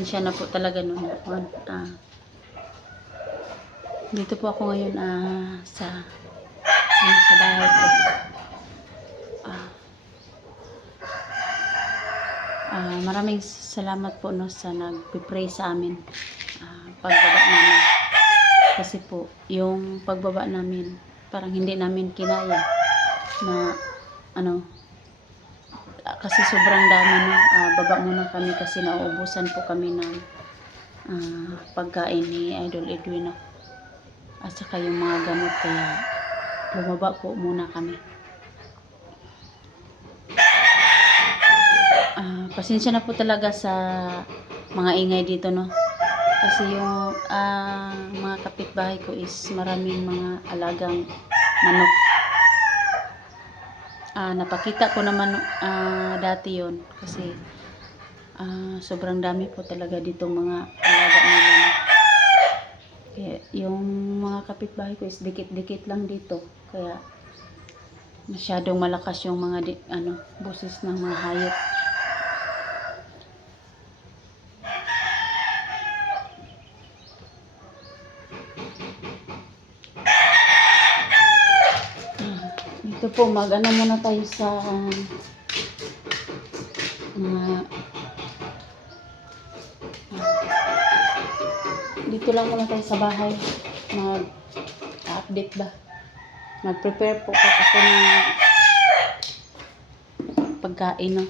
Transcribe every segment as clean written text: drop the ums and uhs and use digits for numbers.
pasensya na po talaga noon. Dito po ako ngayon sa bahay ko. Maraming salamat po no sa nagpe-pray sa amin pagbaba namin. Kasi po yung pagbaba namin parang hindi namin kinaya na kasi sobrang dami no. Baba muna kami kasi nauubusan po kami ng pagkain ni Idol Edwin at saka yung mga gamot, kaya bumaba po muna kami. Pasensya na po talaga sa mga ingay dito no, kasi yung mga kapitbahay ko is maraming mga alagang manok. Napakita ko naman dati yon kasi sobrang dami po talaga ditong mga alaga nila. Kaya yung mga kapitbahay ko is dikit-dikit lang dito, kaya masyadong malakas yung mga boses ng mga hayop. Ito po, muna tayo sa dito lang muna tayo sa bahay. Mag-update ba? Mag-prepare po ako ng pagkain no.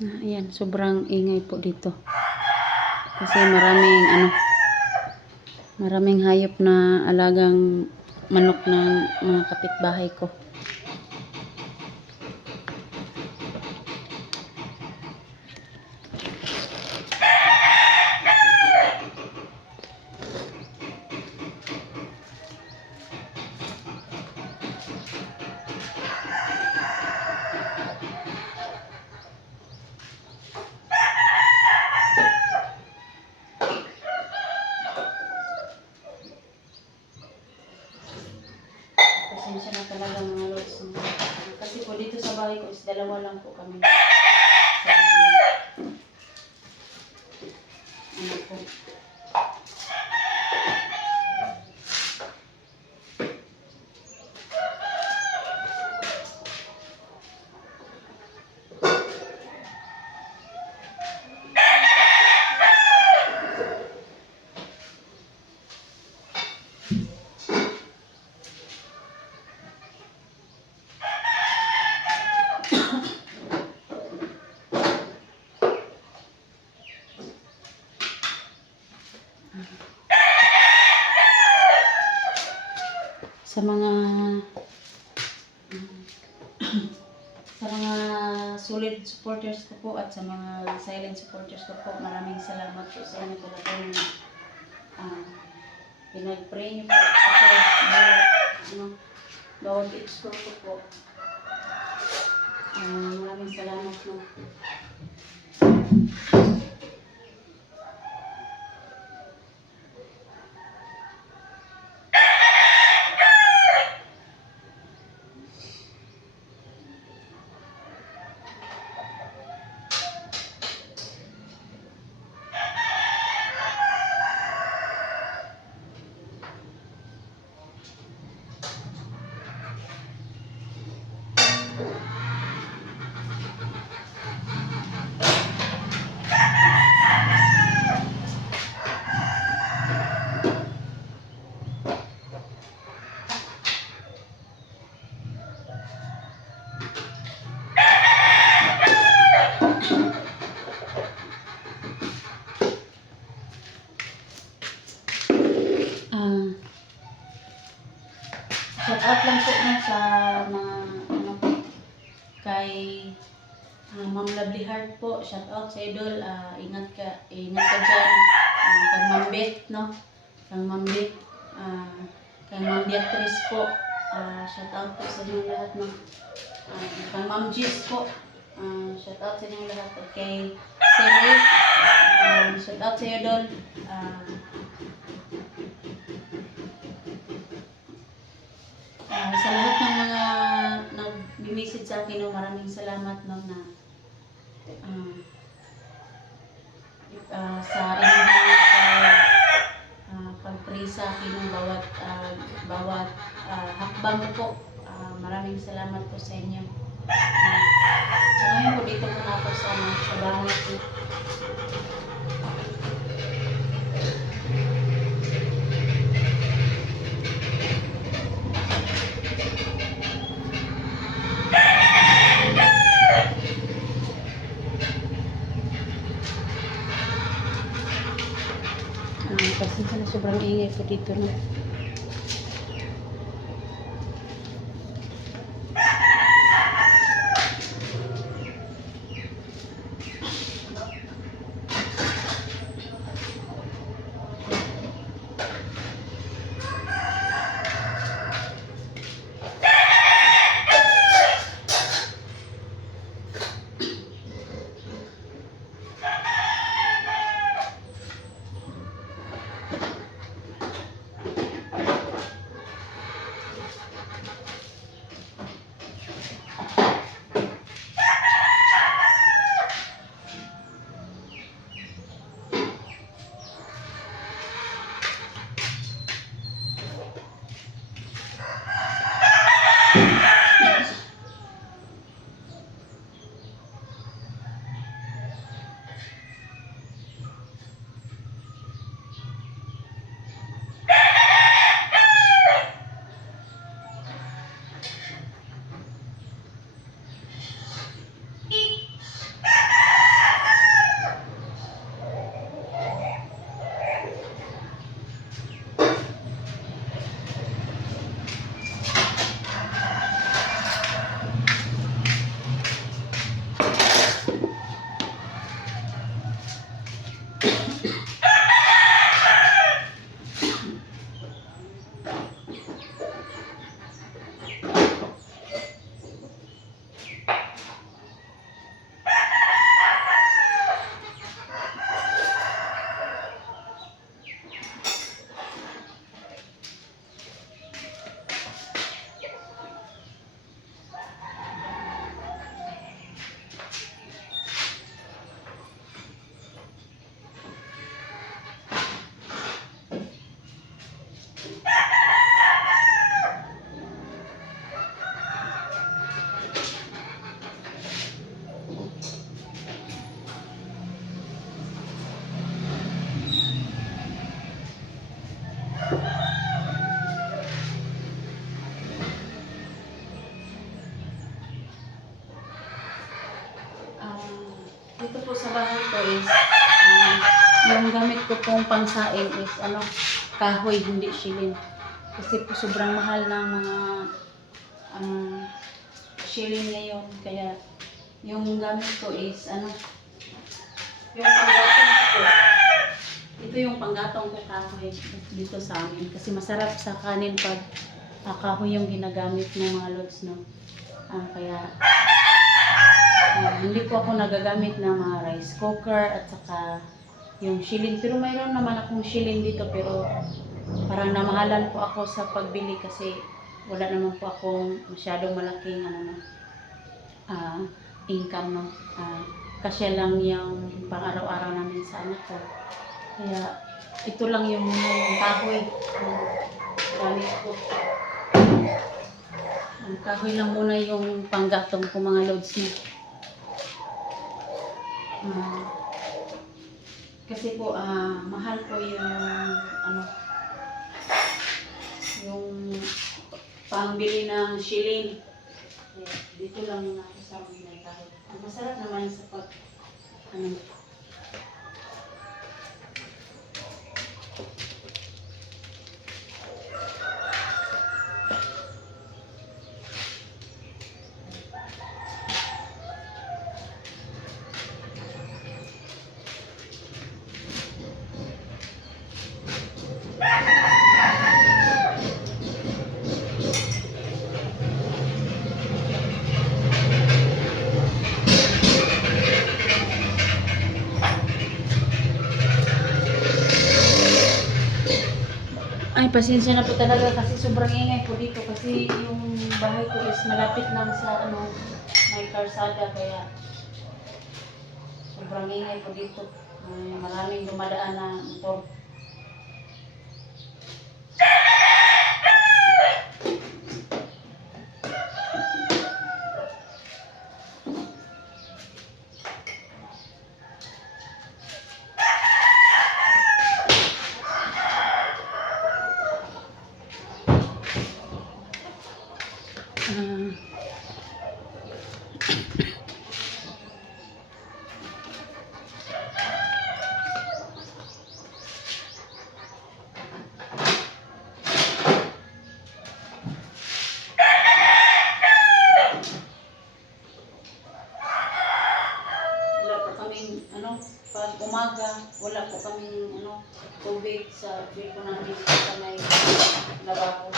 Ayan, sobrang ingay po dito. Kasi maraming hayop na alagang manok ng mga kapitbahay ko. Pasensya na talaga mga lods. Kasi po dito sa bahay ko is dalawa lang po kami sa anak ko. Sa mga solid supporters ko po at sa mga silent supporters ko po, maraming salamat po sa inyo talaga yung pinag-pray niyo po ako bawat explore ko po. Maraming salamat po. Shout out lang po sa mga kay Ma'am Lovely Heart po, shout out sa idol. Ingat ka dyan. Kay Ma'am Beth, no? Kay Ma'am Beth, kay Ma'am Beatrice po, shout out po sa inyo lahat, no? Kay Ma'am Gis po, shout out sa inyo lahat. At kay Siri, shout out sa iyo, idol. Sa lahat ng mga nag-message sa akin, no, maraming salamat, no, na sa inyong pag-pray sa akin ng bawat hakbang ko po. Maraming salamat po sa inyo. So ngayon po dito po na ako sa bahay ko. Pasensya na sobrang ingay po dito, no? Dito po sa bahay ko is yung gamit ko pong pangsaing is kahoy, hindi shilling. Kasi po sobrang mahal ng mga shilling ngayon. Kaya yung gamit ko is yung panggatong ko. Ito yung panggatong ko kahoy dito sa amin. Kasi masarap sa kanin pag kahoy yung ginagamit ng mga lods, no? Kaya hindi po ako nagagamit ng mga rice cooker at saka yung shilling. Pero mayroon naman akong shilling dito, pero parang namahalan po ako sa pagbili kasi wala naman po akong masyadong malaking income, no? Kasi lang yung pang-araw-araw namin sa anak ko. Kaya ito lang yung kahoy gamit ko. Ang kahoy lang muna yung panggatong ko, mga loads niya. Kasi po mahal po yung pangbili ng shilling. Dito lang muna ako sa mga kahoy. Masarap naman sa pag Ay, pasensya na po talaga kasi sobrang ingay po dito kasi yung bahay ko is malapit lang sa ano, may karsada kaya sobrang ingay po dito. Maraming dumadaan na motor. Ah, wala po kaming ano, pag umaga, wala po kaming ano, tubig sa bill ko namin sa may lababo.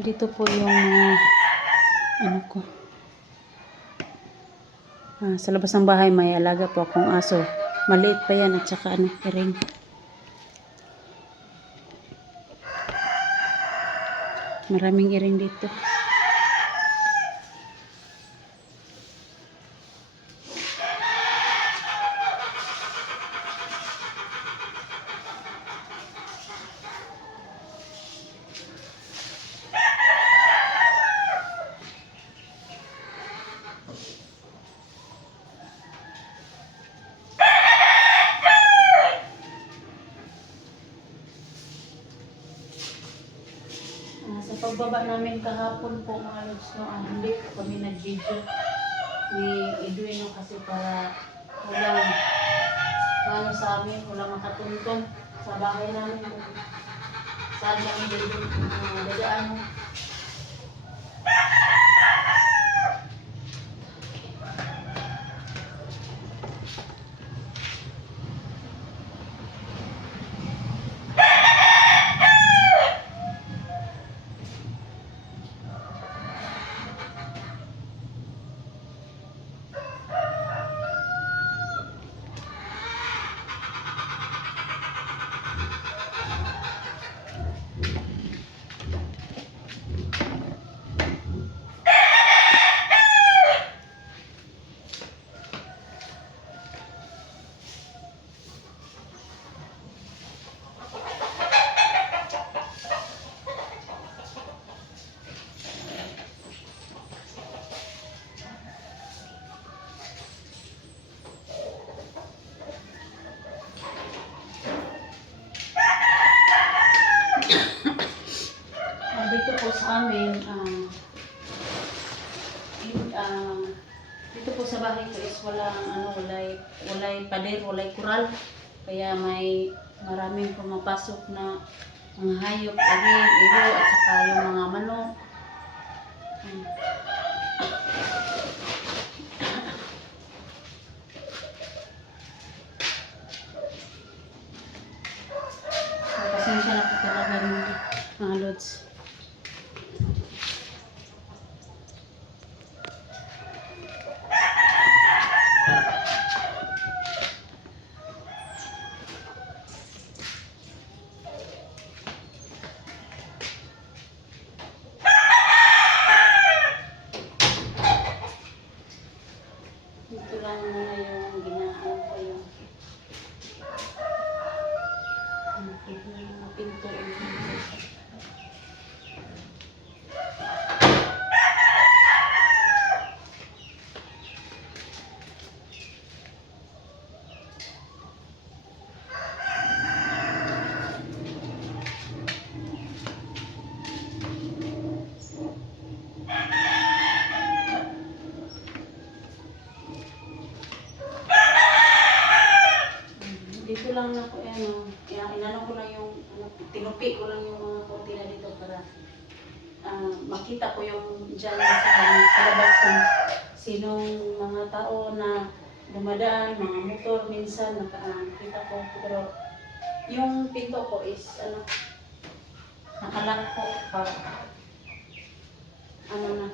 Dito po yung mga ano ko. Sa labas ng bahay may alaga po akong aso. Maliit pa yan at saka ano, iring. Maraming iring dito. Sa pagbaba namin kahapon po mga lods, no, hindi po kami nag-video ni Edwin kasi para walang ano sa amin, walang makatuntun sa bahay namin. Saan kami dadaan. then, dito po sa bahay ko is walay pader, walay kural. Kaya may maraming pumapasok na mga hayop, ilo, at saka yung mga manok. So, pasensya na po talaga rin mga lods. Dito lang muna yung ginaan ko yung pinto. Dito lang na ko inano ko lang yung tinupi ko lang yung mga kurtina dito para makita ko yung dyan sa labas kung sinong mga tao na dumadaan, mga motor minsan nakita ko, pero yung pinto ko is nakalak ko para na